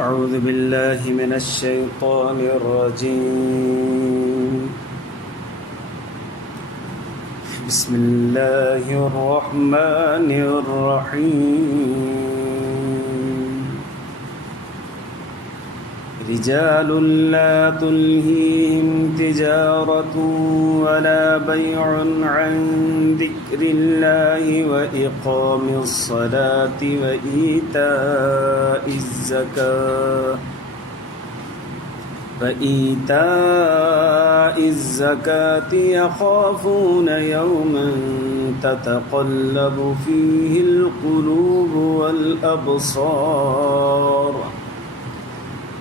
أعوذ بالله من الشيطان الرجيم بسم الله الرحمن الرحيم رجال لا تلهيهم تجارة ولا بيع عن ذكر الله وإقام الصلاة وإيتاء الزكاة يخافون يوما تتقلب فيه القلوب والأبصار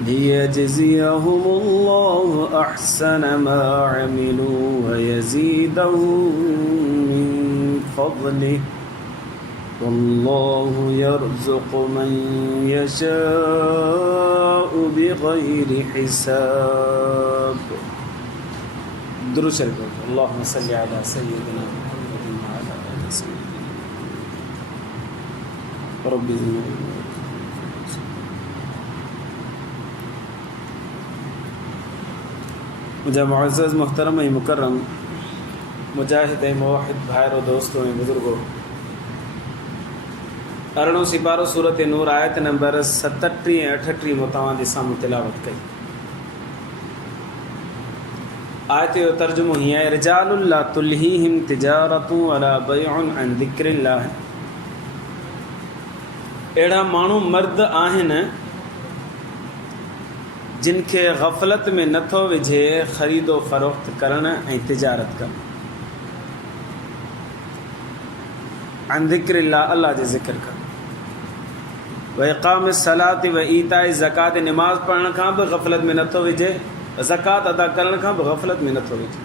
ليجزيهم الله أحسن ما عملوا ويزيدهم من فضله والله يرزق من يشاء بغير حساب. درود شريف. اللهم صل على سيدنا محمد وعلى آل سيدنا رب زدنا. मुझे मुअज़्ज़ज़ मुहतरम मुकर्रम मुजाहिद मुवहिद भाइरों दोस्तों बुजुर्गों, 18 सिपारो सूरत नूर आयत नंबर 37 ऐं 38 में तव्हांजे साम्हूं तिलावत कई। आयत जो तर्जुमो हीअं आहे, रिजालुन ला तुल्हीहिम तिजारतु वला बैउन अन ज़िक्रिल्लाह। अहिड़ा माण्हू मर्द आहिनि जिनके गफ़लत में नथो विझे ख़रीदो फ़रोख्त करण ऐं तिजारत करण। अन ज़िक्रिल्लाह, अल्लाह जे ज़िक्र करण। व इक़ाम सलात व ईताए ज़कात, नमाज़ पढ़ण खां बि गफ़लत में नथो विझे, ज़कात अदा करण खां बि गफ़लत में नथो विझे।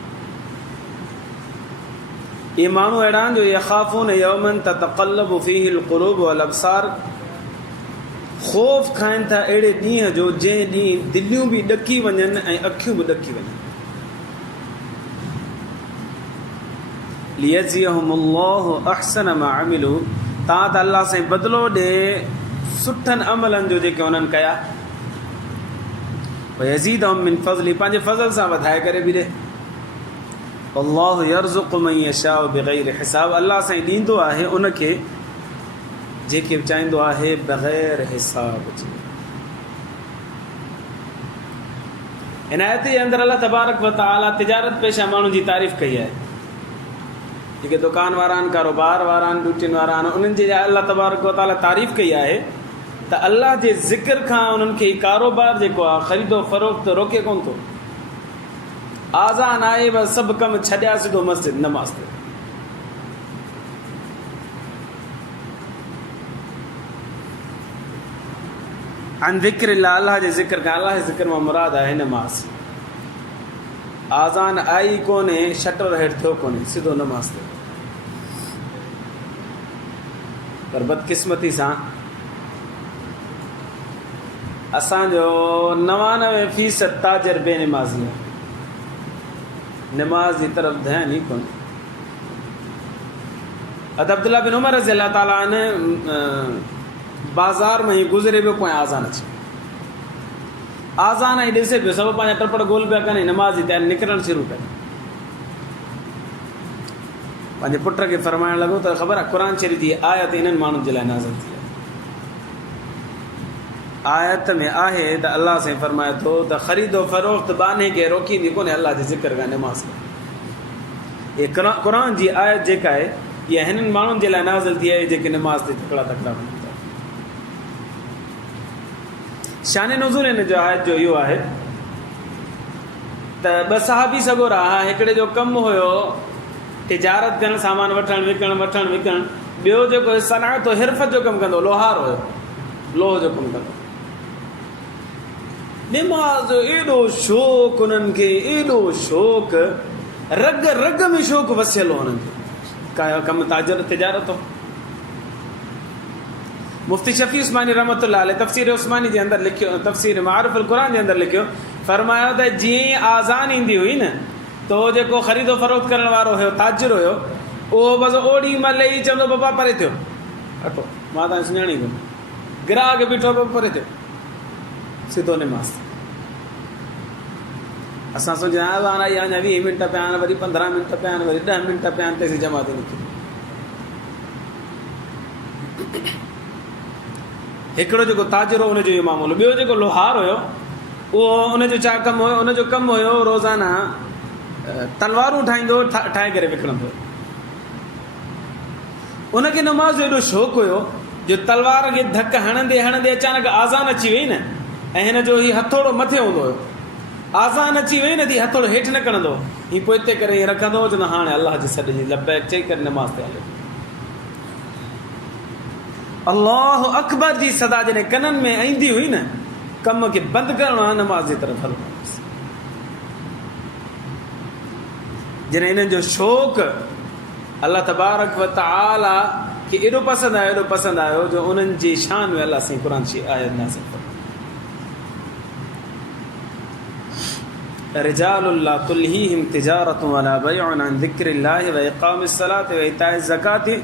इहे माण्हू अहिड़ा आहिनि जो यख़ाफ़ून यौमन ततक़ल्लबु फ़ीहिल क़ुलूब वल अबसार, ख़ौफ़ खाइनि था अहिड़े ॾींहं जो जंहिं ॾींहुं दिलियूं बि ॾकी वञनि ऐं अखियूं बि ॾकी वञनि। लियज़ियहुमुल्लाहु अहसन मा अमिलू, तां त अल्लाह सां बदिलो ॾे सुठनि अमलनि जो जेके उन्हनि कया। व यज़ीदहुम मिन फ़ज़ली, पंहिंजे फ़ज़ल सां वधाए करे बि ॾे। अल्लाहु यरज़ुक़ु मन यशाउ बिग़ैर हिसाब, अल्लाह सां ॾींदो आहे उनखे जेके चाहींदो आहे बग़ैर हिसाब जे। इन आयत जे अंदरि अल्लाह तबारक व तआला तिजारत पेशा माण्हुनि जी तारीफ़ कई आहे। जेके दुकान वारा आहिनि, कारोबार वारा आहिनि, ड्यूटियुनि वारा आहिनि, उन्हनि जे लाइ अल्लाह तबारक व तआला तारीफ़ कई आहे त अल्लाह जे ज़िक्र खां उन्हनि खे कारोबार जेको आहे ख़रीदो फ़रोख्त रोके कोन थो। आज़ान आहे बसि सभु कम छॾिया सिधो मस्जिद नमाज़ ते। अन ज़िक्रिल्लाह, अल्लाह जे ज़िक्र खां, अल्लाह जे ज़िक्र मां मुराद आहे नमाज़। आज़ान आई कोन्हे, शटर हेठि थियो कोन्हे, सिधो नमाज़ ते। पर बदकिस्मती सां असांजो 99% ताजर बेनमाज़ी आहे, नमाज जी तरफ़ ध्यान ई कोन्हे। अब्दुल्लाह बिन उमर रज़ी अल्लाह ताला ने बाज़ार में ही गुज़रे पियो, पोइ आज़ान अचे। आज़ान आई ॾिसे पियो, सभु पंहिंजा टपड़ गोल पिया कनि, नमाज़ जी तयारी निकिरणु शुरू कई। पंहिंजे पुट खे फरमाइण लॻो त ख़बर आहे क़ुर शरीफ़ जी आयत इन्हनि माण्हुनि जे लाइ नाज़िल थी आहे। आयत में आहे त अल्लाह सां फरमाए थो त ख़रीदो फ़रोख्त बाने खे रोकींदी कोन्हे अल्लाह जे ज़िक्र खां, नमाज़ खां। इहे क़ुर जी आयत जेका आहे इहा हिननि माण्हुनि जे लाइ नाज़िल थी आहे जेके नमाज़ ते तकड़ा तकड़ा वञनि था। शान नुज़ूल हिन जो आयत जो इहो आहे त 2 सहाबी सॻो रहा। हिकिड़े जो कमु हुयो तिजारत करणु, सामान वठणु विकिणणु, वठणु विकिणणु। ॿियो जेको सनाअत हो, हिरफ़त जो कमु कंदो, लोहार हुयो, लोह जो कमु कंदो। नमाज़ जो एॾो शौक़ु उन्हनि खे, एॾो शौक़ु, रग रग में शौक़ु वसियल हो उन्हनि खे। का कमु तिजारत हो। मुफ्ती शफ़ी उस्मानी रहमतुल्लाह अलैह तफ़सीर उस्मानी जे अंदरि लिखियो, तफ़सीर मारिफ़ुल क़ुरान जे अंदरि लिखियो, फरमायो त जीअं आज़ान ईंदी हुई न त उहो जेको ख़रीदो फ़रोख्त करण वारो हुयो, ताजिर हुयो, उहो बसि ओॾी महिल ई चवंदो बाबा परे थियो, हटो, मां तव्हां सुञाणी कोन्हे, ग्राहक बीठो पियो परे थियो। सिधो नमाज़। असां सोचंदा आहियूं अञा 20 मिंट पिया आहिनि, वरी 15 मिंट पिया आहिनि, वरी 10 मिंट पिया आहिनि, तेसीं जमात निकिरी। हिकिड़ो जेको ताजिर हो उनजो इहो मामूल। ॿियो जेको लोहार हुयो उहो उनजो छा कमु हुयो, उनजो कमु हुयो रोज़ाना तलवारूं ठाहींदो, ठाहे करे विकिणंदो। उनखे नमाज़ जो एॾो शौक़ु हुयो जो तलवार खे धक हणंदे हणंदे अचानक आज़ान अची वई न, ऐं हिन जो हीउ हथोड़ो मथे हूंदो हुयो। आज़ान अची वई न, थी हथोड़ो हेठि न कणंदो, हीअ पोइ हिते करे हीअं रखंदो हो, चवंदो हाणे अलाह जी सॾ जी लबैक चई करे नमाज़ ते हलियो। अल्लाह अकबर जी सदा जॾहिं कननि में ईंदी हुई न, कम खे बंदि करणो आहे, नमाज़ जी तरफ़ हलणो। जॾहिं इन्हनि जो शौक़ु अल्लाह तबारक व तआला खे एॾो पसंदि आयो, एॾो पसंदि आयो जो उन्हनि जी शान में अल्लाह साईं क़ुरान जी आयत नाज़िल कई। रिजालुन ला तुल्हीहिम तिजारतुन वला बैउन अन ज़िक्रिल्लाहि व इक़ामिस सलाति व इताइज़ ज़काति।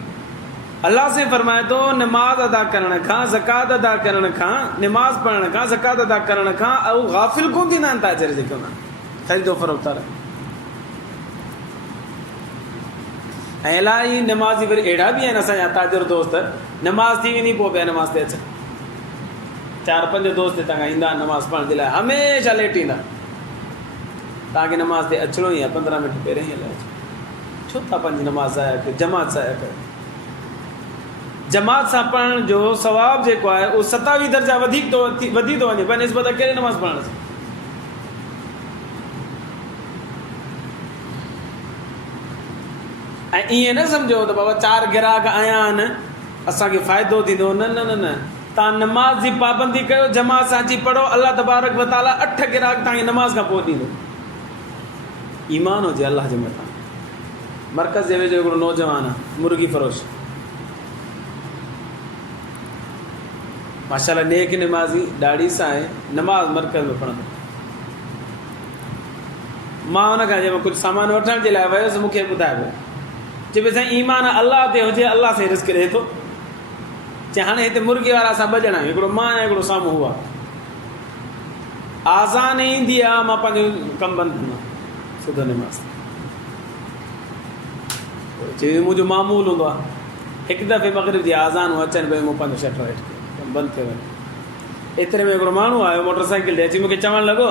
अल्लाह से फरमाए थो नमाज अदा करण खां, ज़कात अदा करण खां, नमाज पढ़ण खां, ज़कात अदा करण खां ऐं गाफ़िल कोन थींदा आहिनि ताजिर जेके हूंदा आहिनि, ख़रीदो फ़रोख़्त वारा। ऐं इलाही नमाज़ी वरी अहिड़ा बि आहिनि असांजा ताजिर दोस्त, नमाज़ थी वेंदी पोइ ॿिया नमाज़ ते अचनि। 4-5 दोस्त हितां खां ईंदा नमाज़ पढ़ण जे लाइ, हमेशह लेट ईंदा। तव्हांखे नमाज़ ते अचिणो ई आहे, 15 मिंट पहिरियों ई हलाए छो था पंहिंजी नमाज़ ज़ाया कयो, जमात ज़ाया कयो। जमात सां पढ़ण जो सवाबु जेको आहे उहो 27 दर्जा वधी थो वञे बनिस्बत कहिड़े नमाज़ पढ़ण सां। ऐं ईअं न सम्झो त बाबा 4 ग्राहक आया आहिनि असांखे फ़ाइदो थींदो, न न न न। तव्हां नमाज़ जी पाबंदी कयो, जमात सां अची पढ़ो, अल्लाह तबारक व तआला 8 ग्राहक तव्हांखे नमाज़ खां पोइ ॾींदो। ईमान हुजे अल्लाह जे मथां। मरकज़ जे वेझो हिकिड़ो नौजवान आहे, मुर्गी फ़रोश, माशाल्लाह नेक नमाज़ी, ॾाढी सां आहे, नमाज़ मरकज़ में पढ़ंदो। मां हुनखां जंहिंमें कुझु सामान वठण जे लाइ वियुसि, मूंखे ॿुधाए पियो, चए पियो साईं ईमान अल्लाह ते हुजे, अल्लाह सां रिस्क ॾिए थो। चए हाणे हिते मुर्गी वारा असां 2 ॼणा आहियूं, हिकिड़ो मां ऐं हिकिड़ो साम्हूं हुआ। आज़ान ईंदी आहे मां पंहिंजो कमु बंदि कंदो सिधो नमाज़। चए मुंहिंजो मामूल हूंदो आहे, हिकु दफ़े मग़रिब जी आज़ान अचनि पियूं, मूं पंहिंजो शटर हेठि कयो, कमु बंदि थियो वञे। एतिरे में हिकिड़ो माण्हू आयो मोटरसाइकिल ते, अची मूंखे चवणु लॻो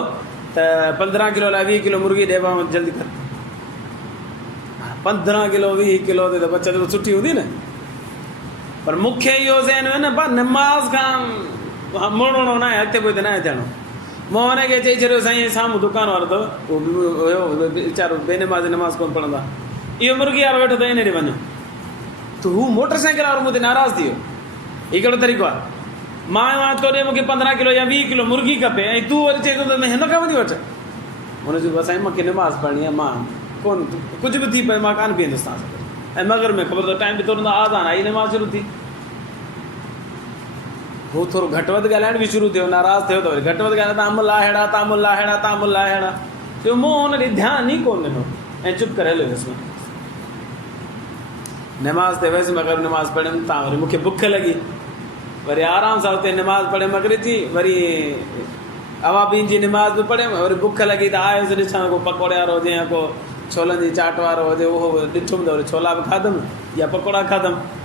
त 15 किलो लाइ 20 किलो मुर्गी ॾिए पाण जल्दी कर। 15 किलो 20 किलो ते त बचत सुठी हूंदी न, पर मूंखे इहो ज़हन हुयो न, नमाज़ खां मुड़णो न आहे, अॻिते पोइ त न आहे थियणो। मां हुनखे चई छॾियो साईं साम्हूं दुकान वारो अथव, उहो हुयो वीचारो बेनमाज़ी नमाज़ कोन पढ़ंदो आहे, इहो मुर्गी वारो वेठो त इन ॾे वञो। त हू मोटरसाइकिल वारो मूं ते नाराज़ थी वियो। हिकिड़ो तरीक़ो आहे, मां हाणे तोॾे मूंखे 15 किलो या 20 किलो मुर्गी खपे ऐं तूं वरी चए थो त हिन खां वठी वठ। हुनजो बसि साईं मूंखे नमाज़ पढ़णी आहे, मां कोन कुझु बि थी पए मां कान बीहंदुसि तव्हां सां। ऐं मगर में ख़बर अथव टाइम बि तुरंदो, आज़ान आई नमाज़ शुरू थी। हू थोरो घटि वधि ॻाल्हाइण बि शुरू थियो, नाराज़ थियो त वरी घटि वधि ॻाल्हाए, तामुल अहिड़ा तामुल अहिड़ा तामुल अहिड़ा, जो मूं हुन ॾींहुं ध्यानु ई कोन ॾिनो ऐं चुप करे हलियो वियुसि। नमाज़ ते वियुसि, मगर नमाज़ पढ़ियमि, तव्हां वरी मूंखे बुख लॻी, वरी आराम सां हुते नमाज़ पढ़े मगरिब जी, वरी अवाबीन जी नमाज़ बि पढ़ियमि, वरी बुख लॻी त आयुसि ॾिसां को पकोड़े वारो हुजे या को छोलनि जी चाट वारो हुजे, उहो ॾिठुमि त वरी छोला बि खाधुमि या पकोड़ा खाधुमि।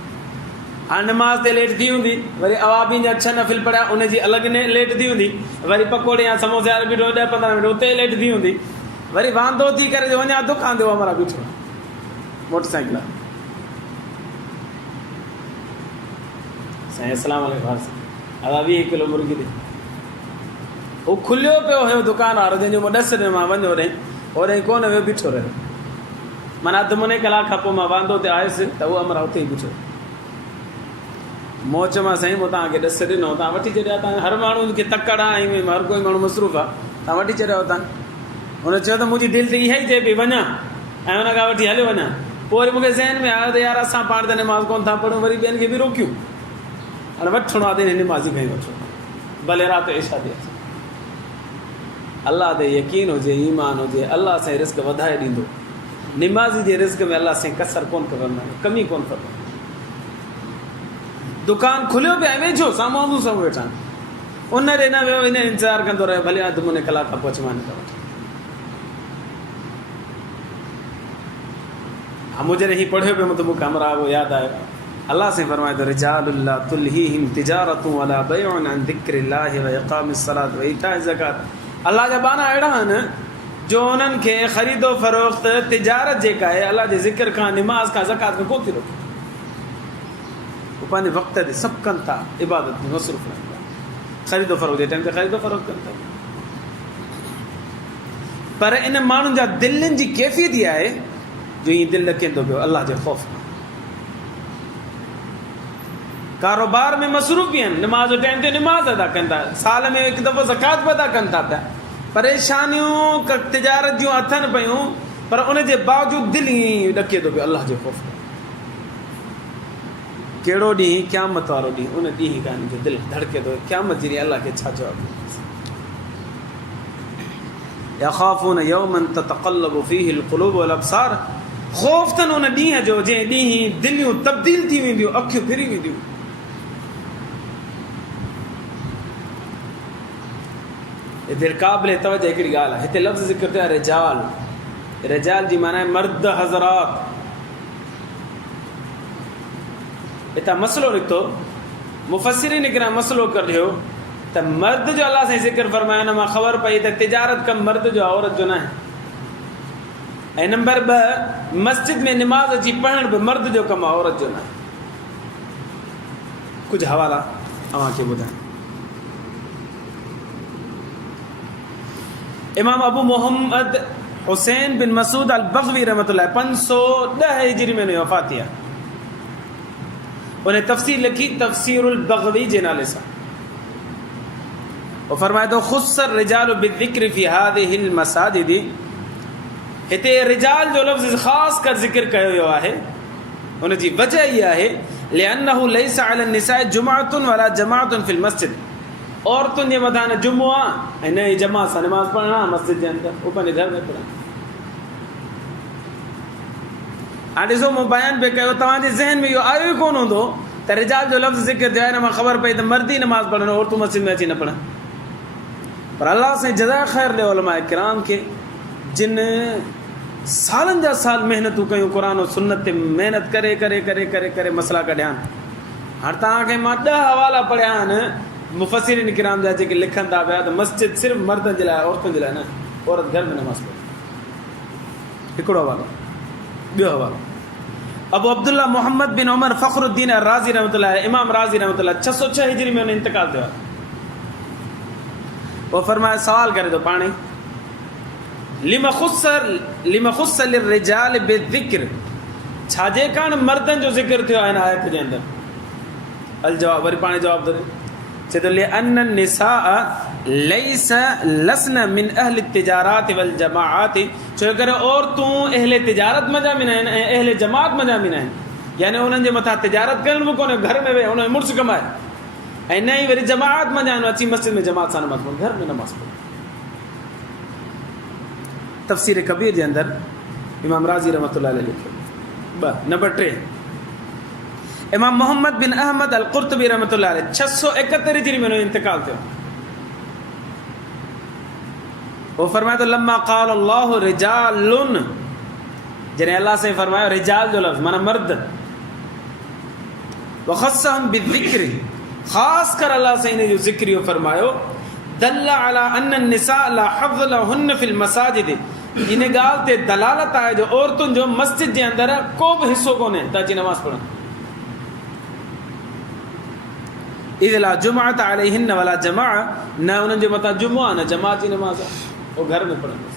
हाणे नमाज़ ते लेट थी हूंदी, वरी अवाबीन जा 6 नफ़िल पढ़िया, उनजी अलॻि लेट थी हूंदी, वरी पकोड़े या समोसे वारो बीठो 10-15 मिंट उते लेट थी हूंदी, वरी वांदो थी करे वञा दुकान ते हमारा बीठो मोटरसाइकिल। साईं अस्सलाम वालेकुम, अदा 20 किलो मुर्गी ॾे। हू खुलियो पियो हुयो दुकान वारो, जंहिंजो मां ॾस ॾिनो, मां वञो रे होॾे कोन वियो, बीठो रहियो। माना अधु मुने कलाक खां पोइ मां वांदो ते आयुसि त उहो अमरा उते ई बीठो। मोच मां साईं मूं तव्हांखे ॾस ॾिनो, तव्हां वठी छॾिया। तव्हां हर माण्हू खे तकड़ आहे, ऐं हर कोई माण्हू मसरूफ़ आहे, तव्हां वठी छॾियो तव्हां। हुन चयो त मुंहिंजी दिलि त इहा ई चए पई वञा, ऐं हुन खां वठी हलियो वञा। पोइ वरी मूंखे ज़हन में आयो त यार असां पाण त नमाज़ कोन था पढ़ूं, वरी ॿियनि खे बि रोकियूं। हाणे वठिणो आहे त नमाज़ी खई वठो, भले राति इशा ते अचे। अल्लाह ते यकीन हुजे, ईमान हुजे, अल्लाह साईं रिस्क वधाए ॾींदो। नमाज़ी जे रिस्क में अल्लाह साईं कसर कोन कंदो, कमी कोन कंदो। दुकान खुलियो पिया, वेझो साम्हूं साम्हूं वेठा, उन ॾे न वियो, इन इंतज़ारु कंदो रहियो भले अधु मुने कलाक खां पोइ अची मां निकिरो। हा मूं जॾहिं हीउ पढ़ियो पियो त मूंखे हमरा उहो यादि आयो। अलाह साईं फरमाए थो रिजालुल्लाह तुल्हीहिम तिजारतु वला बैउन अन ज़िक्रिल्लाहि व इक़ामिस सलात व ईताइज़ ज़कात। अलाह जा बाना अहिड़ा आहिनि जो उन्हनि खे ख़रीदो फ़रोख़्त तिजारत जेका आहे अलाह जे ज़िक्र खां, निमाज़ खां, ज़कात खां कोन थी रोके। उहे पंहिंजे वक़्त ते सभु कनि था, इबादत में मसरूफ़ रहनि था, ख़रीदो फ़रोख़्त जे टाइम ते ख़रीदो फ़रोख़्त कनि था। पर इन माण्हुनि जा दिलनि जी कैफ़ियत इहा आहे जो हीअं दिलि ॾकेंदो पियो अलाह जे ख़ौफ़ खां। कारोबार में मसरूफ़ बि आहिनि, निमाज़ जो टाइम ते निमाज़ अदा कनि था, साल में हिकु दफ़ो ज़कात बि अदा कनि था पिया, परेशानियूं तिजारत जूं अथनि पियूं, पर उन जे बावजूदि दिलि ईअं ॾके थो पियो अलाह जे ख़ौफ़ खां। कहिड़ो ॾींहुं? क़यामत वारो ॾींहुं। उन ॾींहुं खां जो दिलि धड़के थो, क़यामत जी अलाह खे छा जवाबु ॾींदासीं? यख़ाफ़ून यौमन ततक़ल्लबु फ़ीहिल क़ुलूब वल अब्सार। ख़ौफ़ अथनि उन ॾींहं जो जंहिं ॾींहुं दिलियूं तब्दील थी वेंदियूं, अखियूं फिरी वेंदियूं। हिते क़ाबिल तवजह हिकिड़ी ॻाल्हि आहे, हिते लफ़्ज़ ज़िक्र थियो आहे रिजाल। रिजाल जी माना आहे मर्द हज़रात। हितां मसलो निकितो, मुफ़स्सिरीन निकिरा मसलो कढियो त मर्द जो अलाह साईं ज़िक्र फरमायो, हुन मां ख़बर पई त तिजारत कमु मर्द जो, औरत जो न आहे। ऐं नंबर 2, मस्जिद में निमाज़ अची पढ़णु बि मर्द जो कमु आहे, औरत जो न आहे। कुझु हवाला तव्हांखे ॿुधायां। इमाम अबू मोहम्मद हुसैन बिन मसूद अल बग़वी रहमतुल्लाह 510 हिजरी में वफ़ात थी आहे। उन तफ़सीर लिखी तफ़सीरुल बग़वी जे नाले सां। वो फरमाए थो ख़ुस्सर रिजाल बिज़िक्र फ़ी हाज़िहिल मसाजिद। हिते रिजाल जो लफ़्ज़ ख़ासि कर ज़िक्र कयो वियो आहे। उन जी वजह इहा आहे लिअन्नहु लैस अला निसाए जुमअतुन वला जमाअतुन फ़िल मस्जिद। औरतुनि जे मथां न जुमो आहे ऐं न ई जमात सां निमाज़ पढ़णु आहे मस्जिद जे अंदरि, उहो पंहिंजे घर में पढ़नि। हाणे ॾिसो मूं बयानु पियो कयो, तव्हांजे ज़हन में इहो आयो ई कोन हूंदो त रिजाल जो लफ़्ज़ ज़िक्र थियो आहे, हिन मां ख़बर पई त मर्द ई निमाज़ पढ़नि, औरतूं मस्जिद में अची न पढ़नि। पर अलाह साईं जज़ा ख़ैर ॾे उलमा किराम खे, जिन सालनि जा साल महिनतूं कयूं क़ुर और सुन्नत ते महिनत करे करे करे करे करे मसला कढिया आहिनि। हाणे तव्हांखे मां 10 हवाला पढ़िया आहिनि मुफ़स्सिरीन किराम जा जेके लिखनि था पिया त मस्जिद सिर्फ़ु मर्दनि जे लाइ, औरतुनि जे लाइ न, औरत घर में नमाज़ पढ़े। हिकिड़ो हवालो। ॿियो हवालो अबू अब्दुल्ला मोहम्मद बिन उमर फ़खरुद्दीन राज़ी रहमतुल्लाह, इमाम राज़ी रहमतुल्लाह 606 हिजरी में उन इंतकाल थियो आहे। वो फरमाए, सवाल करे थो पाण ई, लिम ख़ुस्स लिर्रिजाल बिज़िक्र, छाजे कारण मर्दनि जो ज़िक्र थियो आहे हिन आयत जे अंदरि? अल जवाब, वरी पाण जवाब थो ॾे, चए थो लिअन्न निसाअ लैस लसन मिन अहल तिजारात वल जमाआत। छो करे औरतूं अहले तिजारत मज़ा में न आहिनि ऐं अहले जमात मज़ा में न आहिनि। यानी उन्हनि जे मथां तिजारत करणु बि कोन्हे, घर में वेह उन में मुड़ुसु कमाए, ऐं न ई वरी जमात मज़ा आहिनि, अची मस्जिद में जमात सां नमाज़ पढ़ो, घर में नमाज़ पढ़ो। तफ़सीर कबीर जे अंदरि इमाम राज़ी रहमतुल्लाह अलैह लिखियो। 2 नंबर 3 इमाम मोहम्मद बिन अहमद अल क़ुर्तबी रहमतुल्लाह अलैह 671 हिजरी में इंतकाल थियो। वो फरमाए तो लम्मा क़ाल अल्लाहु रिजालुन, जॾहिं अल्लाह से फरमायो रिजाल जो लफ़्ज़ माना मर्द, व ख़स्सहुम बिज़िक्र, ख़ासि कर अल्लाह से इन जो ज़िक्र इहो फरमायो, दल्ल अला अन्न निसा ला हफ़्ज़ लहुन्न फ़िल मसाजिद। इन ॻाल्हि ते दलालत आहे जो औरतुनि जो मस्जिद जे अंदरि को बि हिसो कोन्हे त अची नमाज़ पढ़नि। इज़ ला जुमअत अलैहिन्न वला जमाअ, न उन्हनि जे मथां जुमो आहे न जमात जी नमाज़ आहे, वो घर में पढ़ंदो।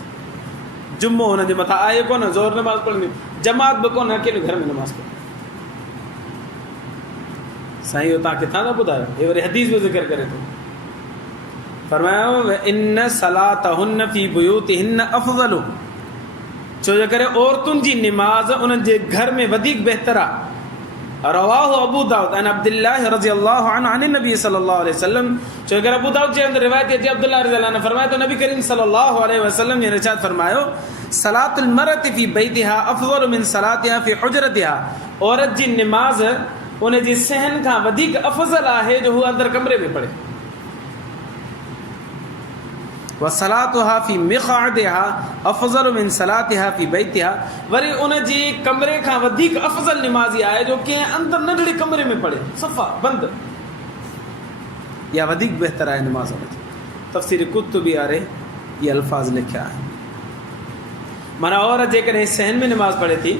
जुम्मो हुननि जे मथां आहे कोन, ज़ोर नमाज़ पढ़ंदी, जमात बि कोन, अकेले घर में नमाज़ पढ़ंदी। साईं इहो तव्हां किथां था ॿुधायो? हे वरी हदीस जो ज़िक्र करे थो। फरमायो इन सलातहुन्न फी बुयूतिहिन्न अफ़ज़लु, छो जे करे औरतुनि जी निमाज़ उन्हनि जे घर में वधीक बहितर आहे। रवाहु अबू दाऊद अन अब्दुल्लाह रज़ियल्लाहु अन्हु अन नबी सल्लल्लाहु अलैहि वसल्लम। छो करे अबू दाऊद जे अंदरि रिवायत अचे अब्दुल्लाह रज़ियल्लाहु अन्हु फरमाए तो नबी करीम सल्लल्लाहु अलैहि वसल्लम ने इरशाद फरमायो, सलातुल मरअति फी बैतिहा अफ़ज़लु मिन सलातिहा फी हुजरतिहा। औरत जी निमाज़ उन जी सहन खां वधीक अफ़ज़ल आहे जो हू अंदरि कमरे में पढ़े। व सलातुहा फी मिक़अदिहा अफ़ज़ल मिन सलातिहा फी बैतिहा। वरी उन जी कमरे खां वधीक अफ़ज़ल निमाज़ी आहे जो कंहिं अंदरि नंढड़े कमरे में पढ़े, सफ़ा बंदि, या वधीक बहितर आहे निमाज़ हुन जी। तफ़सीर कुतुबी वारे ये अल्फाज़ लिखिया आहिनि। माना औरत जेकॾहिं सहन में निमाज़ पढ़े थी,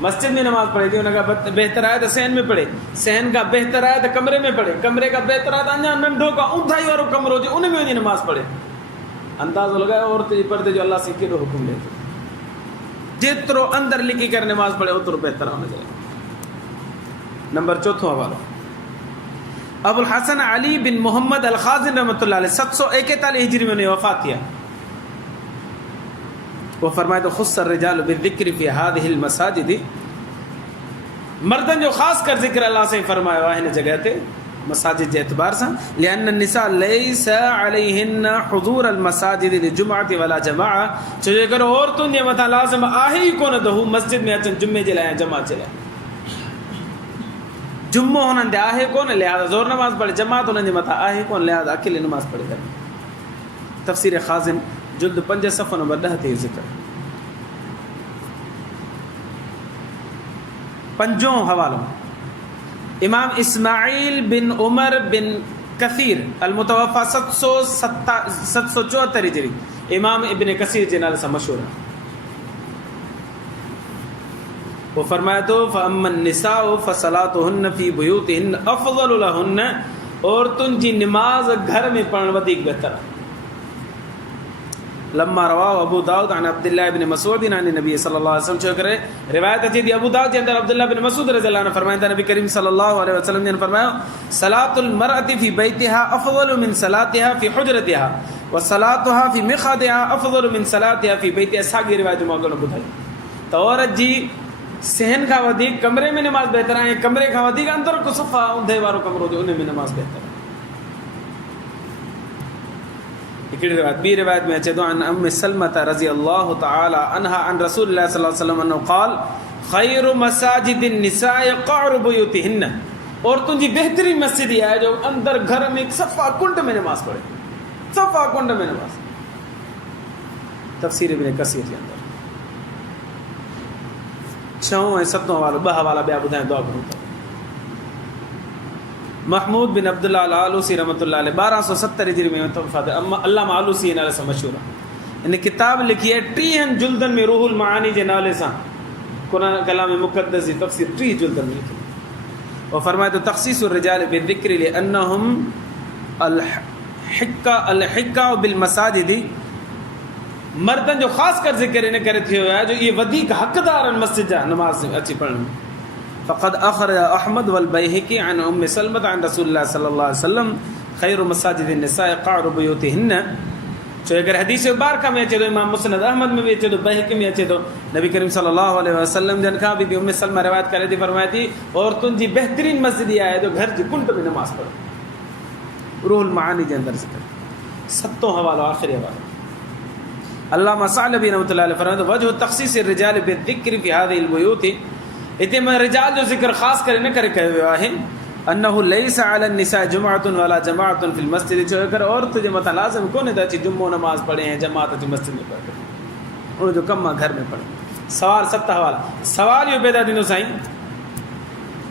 मस्जिद में नमाज़ पढ़े थी, उनखां बहितर आहे त सहन में पढ़े, सहन खां बहितर आहे त कमरे में पढ़े, कमरे खां बहितर आहे त अञा नंढो का ऊंधाई वारो कमरो हुजे उन में वञी नमाज़ पढ़े। अंदाज़ो लॻायो औरत जे पर्दे जो अल्लाह से केॾो हुकुम ॾिए थो। जेतिरो अंदरि लिकी करे नमाज़ पढ़े ओतिरो बहितर आहे हुनजे लाइ। नंबर चौथों हवालो, अबुल हसन अली बिन मोहम्मद अल ख़ाज़िन रहमतुल्लाह अलैह 741 हिजरी में उनकी वफ़ात थी आहे। वो फरमाए तो खुस्सर रिजाल बिज़िक्र फी हादिहिल मसाजिद, मर्दन जो ख़ासि कर ज़िक्र अल्लाह से फरमायो आहे हिन जगह ते मसाजिद जे एतबार सां। लिअन्न निसा लैस अलैहिन हुज़ूर अल मसाजिद लिजुमअति वला जमाअ, छो जे करे औरतुनि जे मथां लाज़िम आहे ई कोन त हू मस्जिद में अचनि जुमे जे लाइ ऐं जमात जे लाइ। जुम्मो हुननि ते आहे कोन, लिहाज़ा ज़ोर नमाज़ पढ़े, जमात हुननि जे मथां आहे कोन, लिहाज़ा अकेले नमाज़ पढ़े करे। तफ़सीर ख़ाज़िन जुल्द 5 सफ़ो नंबर 10 ते ज़िक्र। पंजों हवालो, इमाम इस्माइल बिन उमर बिन कसीर अल मुतवफ़ा 774 हिजरी, इमाम इब्न कसीर जे नाले सां मशहूर आहे। वो फरमाए तो फ़अम्मन निसाउ फ़सलातुहुन्न फ़ी बुयूतिहिन्न अफ़ज़लु लहुन्न, औरतुनि जी निमाज़ घर में पढ़णु वधीक बहितर आहे। लम्मा रवाह अबू दाऊद अन अब्दुल्लाह इब्न मसूद अन नबी सल्लल्लाहु अलैहि वसल्लम, छो करे रिवायत अचे थी अबू दाऊद जे अंदरि अब्दुल्लाह बिन मसूद रज़ियल्लाहु अन्हु फरमाइंदा नबी करीम सल्लल्लाहु अलैहि वसल्लम ने फरमायो सलातुल मरअति फी बैतिहा अफ़ज़लु मिन सलातिहा फी हुजरतिहा व सलातुहा फी मिक़अदिहा अफ़ज़लु मिन सलातिहा फी बैतिहा। साॻी रिवायत मां अॻु ॿुधाई त औरत जी सहन खां वधीक कमरे में नमाज़ बहितर आहे, कमरे खां वधीक अंदरि को सफ़ा ऊंधे वारो कमरो हुजे उन में नमाज़ बहितर आहे। हिकिड़ी रिवायत ॿी रिवायत में अचे थो अन उम्म सलमत रज़ी अल्लाहु तआला अन्हा अन रसूलिल्लाह सल्लल्लाहु अलैहि वसल्लम अन्हु क़ाल ख़ैरु मसाजिदिन निसाए क़अरु बुयूतिहिन्न, औरतुनि जी बहितरीन मस्जिद आहे जो अंदरि घर में सफ़ा कुंड में नमाज़ पढ़े, सफ़ा कुंड में नमाज़। तफ़सीर इब्न कसीर जे अंदरि 6 ऐं 7 हवालो, 2 हवाला ॿिया ॿुधायां दुआ करूं था। महमूद बिन अब्दुल्लाह अल आलूसी रहमतुल्लाह अलैह 1270 हिजरी में वफ़ात, अल्लामा आलूसी नाले सां मशहूर आहे। इन किताब लिखी आहे 30 जुल्दनि में रूहुल मानी जे नाले सां, कुरान कलाम मुक़द्दस जी तफ़सीर 30 जुल्दनि में लिखी। और फरमाए तो तख़सीसुर रिजाल बिज़िक्र लिअन्नहुम अल हिक्का बिल मसाजिद, मर्दनि जो ख़ासि कर ज़िक्र इन करे थियो आहे जो इहे वधीक हक़दार आहिनि मस्जिद जा नमाज़ अची पढ़ण में। फ़क़द अख़रज अहमद वल बैहक़ी अन उम्म सलमत अन रसूलिल्लाह सल्लल्लाहु अलैहि वसल्लम ख़ैरु मसाजिदिन निसाए क़अरु बुयूतिहिन्न, छो अगरि हदीस मुबारक में अचे थो, इमाम मुस्नद अहमद में बि अचे थो, बैहक़ी में अचे थो, नबी करीम सल्लल्लाहु अलैहि वसल्लम जन खां बि उम्म सलमा रिवायत करे थी, फरमाए थी औरतुनि जी बहितरीन मस्जिद इहा आहे जो घर जी कुंड में नमाज़ पढ़े। रूहुल मानी जे अंदरि ज़िक्र। 7 हवालो, आख़िरी हवालो, अल्लामा सालबी रहमतुल्लाह अलैह फरमाए वजह तख़सीस रिजाल बिज़िक्र फी हादिहिल बुयूत, हिते मां रिजाल जो ज़िक्र ख़ासि करे इन करे कयो वियो आहे अन्नहु लैस अलन निसा जुमअतुन वला जमाअतुन फिल मस्जिद, छो करे औरत जे मथां लाज़िम कोन्हे त अची जुम्मो नमाज़ पढ़े ऐं जमात अची मस्जिद में पढ़े, उनजो कमु आहे घर में पढ़े। सवाल 7 हवाला। सवाल इहो पैदा थींदो साईं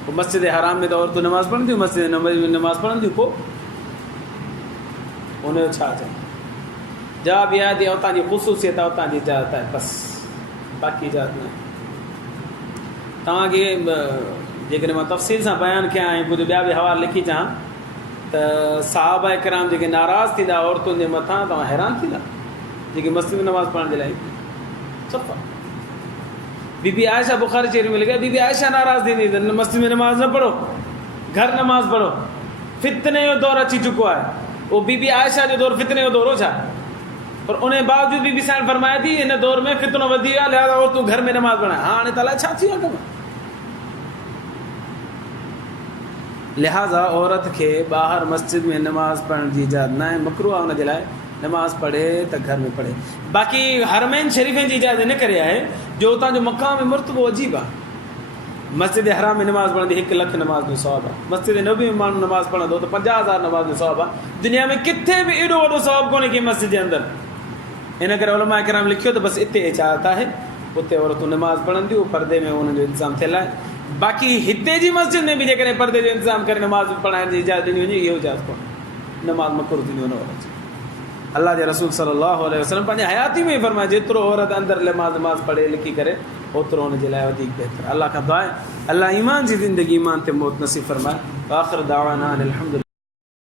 पोइ मस्जिद हराम में त औरतूं नमाज़ पढ़ंदियूं, मस्जिद नबवी में नमाज़ पढ़ंदियूं, पोइ उनजो छा चए? जवाब इहा आहे उतां जी ख़ुसूसियत आहे, उतां जी इजाज़त आहे, बसि बाक़ी इजाज़त न आहे। तव्हांखे जेकॾहिं मां तफ़सील सां बयानु कयां ऐं कुझु ॿिया बि हवाला लिखी अचां त सहाबा किराम जेके नाराज़ थींदा औरतुनि जे मथां, तव्हां हैरान थींदा, जेके मस्जिद में नमाज़ पढ़ण जे लाइ सफ़ा। बीबी आयशा बुख़ारी शरीफ़ में लिखियो बीबी आयशा नाराज़ थींदी त मस्जिद में नमाज़ न पढ़ो, घर नमाज़ पढ़ो, फितने जो दौर अची चुको आहे। उहो बीबी आयशा जो दौर फितने जो दौर हो छा? पर उन बावजूद बीबी साईं फरमाए थी इन दौर में फितनो वधी वियो आहे, लिहाज़ा औरतूं घर में नमाज़ पढ़ाए। हाणे त अलाए छा थी वियो आहे। लिहाज़ा औरत खे ॿाहिरि मस्जिद में नमाज़ पढ़ण जी इजाज़त न आहे, मकरूह आहे हुनजे लाइ नमाज़ पढ़े त घर में पढ़े। बाक़ी हरमैन शरीफ़नि जी इजाज़त इन करे आहे जो उतां जो मक़ाम मर्तबो अजीब आहे, मस्जिद हराम में नमाज़ पढ़ंदी 1 लख नमाज़ में सवाब आहे। मस्जिद नबी में माण्हू नमाज़ पढ़ंदो त 50,000 नमाज़ में सवाब आहे। दुनिया में किथे भी एॾो वॾो सवाब कोन्हे कि मस्जिद जे अंदरि। इन करे उलमा किराम लिखियो त बसि इते इजाज़त आहे, उते औरतूं नमाज़ पढ़ंदियूं, पर्दे में उन्हनि जो इंतज़ाम थियल आहे। बाक़ी हिते जी मस्जिद में बि जेकॾहिं पर्दे जो इंतज़ाम करे नमाज़ पढ़ाइण जी इजाज़त ॾिनी वञे, इहो इजाज़त कोन्हे, नमाज़ मकरूह थींदी वञे औरत जी। अल्लाह जे रसूल सल्लल्लाहु अलैहि वसल्लम पंहिंजे हयाती में ई फरमाए जेतिरो औरत अंदरि नमाज़ पढ़े लिखी करे ओतिरो हुनजे लाइ वधीक बहितर। अल्लाह खां दुआ आहे अल्लाह ईमान जी ज़िंदगी ईमान ते मौत नसीब फरमाए। आख़िर दावाना अनिल हम्दुलिल्लाह।